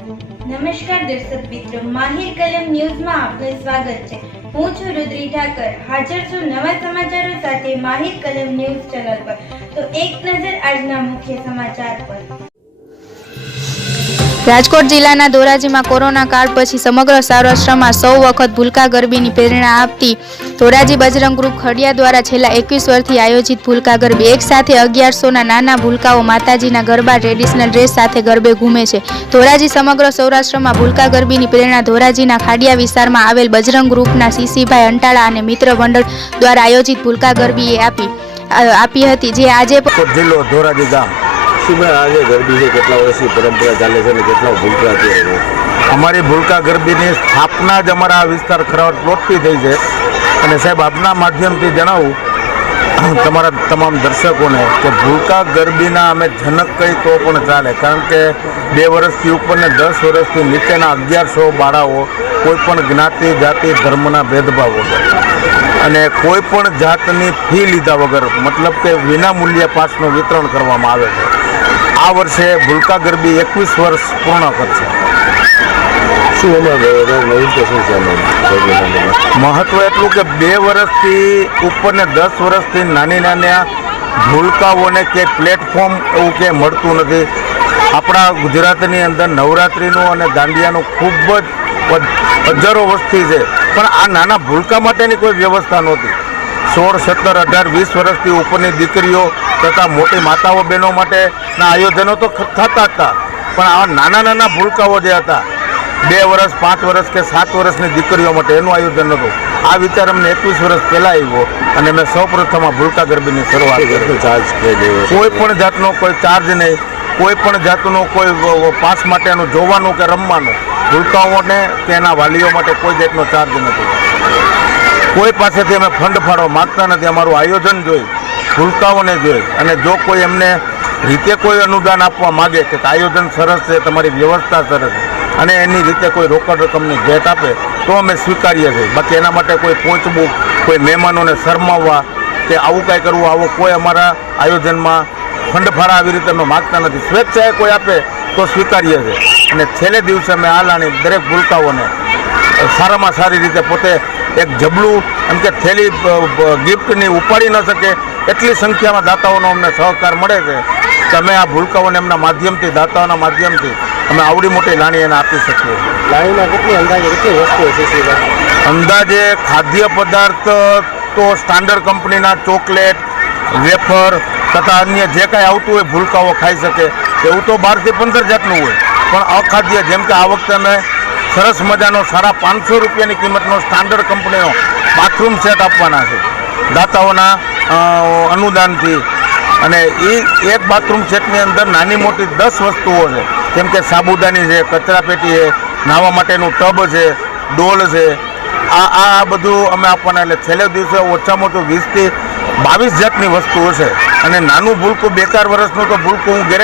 નમસ્કાર દર્શક મિત્રો, માહિર કલમ ન્યૂઝમાં આપનું સ્વાગત છે। હું છું રુદ્રી ઠાકર, હાજર છું નવા સમાચારો સાથે માહિર કલમ ન્યૂઝ ચેનલ પર। તો એક નજર આજના મુખ્ય સમાચાર પર। રાજકોટ જિલ્લાના ધોરાજીમાં કોરોના કાળ પછી સમગ્ર સૌરાષ્ટ્રમાં સૌ વખત ભૂલકા ગરબીની પ્રેરણા આપતી ધોરાજી બજરંગ ગ્રુપ ખડિયા દ્વારા છેલ્લા 21 વર્ષથી આયોજિત ભૂલકા ગરબી એક સાથે 1100ના નાના ભૂલકાઓ માતાજીના ગરબા ટ્રેડિશનલ ડ્રેસ સાથે ગરબે ઘૂમે છે। ધોરાજી સમગ્ર સૌરાષ્ટ્રમાં ભૂલકા ગરબીની પ્રેરણા ધોરાજીના ખાડિયા વિસ્તારમાં આવેલ બજરંગ ગ્રુપના સીસીભાઈ અંટાળા અને મિત્ર મંડળ દ્વારા આયોજિત ભૂલકા ગરબીએ આપી હતી, જે આજે જિલ્લો ધોરાજી ગામ આજે ગરબી છે, કેટલા વર્ષની પરંપરા ચાલે છે અને કેટલા ભૂલકા અત્યારે અમારી ભૂલકા ગરબીની સ્થાપના જ અમારા વિસ્તાર ખરાવટ પ્લોટથી થઈ છે। અને સાહેબ આપના માધ્યમથી જણાવું તમારા તમામ દર્શકોને કે ભૂલકા ગરબીના અમે જનક કહી તો પણ ચાલે, કારણ કે 2 વર્ષથી ઉપર ને 10 વર્ષથી નીચેના 1100 બાળાઓ કોઈ પણ જ્ઞાતિ જાતિ ધર્મના ભેદભાવ વગર અને કોઈ પણ જાતની ફી લીધા વગર, મતલબ કે વિના મૂલ્યે પાસનું વિતરણ કરવામાં આવે છે। આ વર્ષે ભૂલકા ગરબી 21 વર્ષ પૂર્ણ કરશે। શું નવીનતા શું છે મહત્વ એટલું કે 2 વર્ષથી ઉપર ને 10 વર્ષથી નાની ભૂલકાઓને કે પ્લેટફોર્મ એવું કે મળતું નથી। આપણા ગુજરાતની અંદર નવરાત્રિનું અને દાંડિયાનું ખૂબ જ હજારો વસ્તી છે, પણ આ નાના ભૂલકા માટેની કોઈ વ્યવસ્થા નહોતી। 16, 17, 18, 20 વર્ષથી ઉપરની દીકરીઓ તથા મોટી માતાઓ બહેનો માટેના આયોજનો તો થતા હતા, પણ આવા નાના ભૂલકાઓ જે હતા 2 વર્ષ, 5 વર્ષ કે 7 વર્ષની દીકરીઓ માટે એનું આયોજન નહોતું। આ વિચાર અમને 21 વર્ષ પહેલાં આવ્યો અને મેં સૌપ્રથમ આ ભૂલકા ગરબીની શરૂઆત કરી। ચાર્જ કોઈ પણ જાતનો કોઈ ચાર્જ નહીં, કોઈ પણ જાતનું કોઈ પાસ માટેનું જોવાનું કે રમવાનું, ભૂલકાઓને કે એના વાલીઓ માટે કોઈ જાતનો ચાર્જ નથી। કોઈ પાસેથી અમે ફંડ ફાળવા માગતા નથી। અમારું આયોજન જોઈ, ભૂલકાઓને જોઈ અને જો કોઈ એમને રીતે કોઈ અનુદાન આપવા માગે કે આયોજન સરસ છે, તમારી વ્યવસ્થા સરસ છે અને એની રીતે કોઈ રોકડ રકમની ભેટ આપે તો અમે સ્વીકારીએ છીએ। બાકી એના માટે કોઈ પહોંચવું, કોઈ મહેમાનોને શરમાવવા કે આવું કાંઈ કરવું, આવો કોઈ અમારા આયોજનમાં ફંડ ફાળા આવી રીતે અમે માગતા નથી। સ્વેચ્છાએ કોઈ આપે તો સ્વીકારીએ છીએ અને છેલ્લે દિવસે અમે આ લાણી દરેક ભૂલકાઓને સારામાં સારી રીતે પોતે એક જબલું એમ કે થેલી ગિફ્ટની ઉપાડી ન શકે એટલી સંખ્યામાં દાતાઓનો અમને સહકાર મળે છે કે અમે આ ભૂલકાઓને એમના માધ્યમથી, દાતાઓના માધ્યમથી અમે આવડી મોટી લાણી એને આપી શકીએ। લાણીમાં કેટલી વસ્તુઓ છે? અંદાજે ખાદ્ય પદાર્થ તો સ્ટાન્ડર્ડ કંપનીના ચોકલેટ, વેફર તથા અન્ય જે કાંઈ આવતું હોય ભૂલકાઓ ખાઈ શકે એવું તો 12 થી 15 જાતનું હોય, પણ અખાદ્ય જેમ કે આ વખતે અમે સરસ મજાનો 550 રૂપિયાની કિંમતનો સ્ટાન્ડર્ડ કંપનીનો બાથરૂમ સેટ આપવાના છે દાતાઓના અનુદાનથી। અને એ એક બાથરૂમ સેટની અંદર નાની મોટી 10 વસ્તુઓ છે, જેમ કે સાબુદાની છે, કચરાપેટી છે, નાહવા માટેનું ટબ છે, ડોલ છે, આ બધું અમે આપવાના। એટલે છેલ્લે દિવસે ઓછામાં ઓછું 20 થી 22 જાતની વસ્તુઓ છે અને નાનું ભૂલકું 2-4 વર્ષનું તો ભૂલકું હું ગેરંટી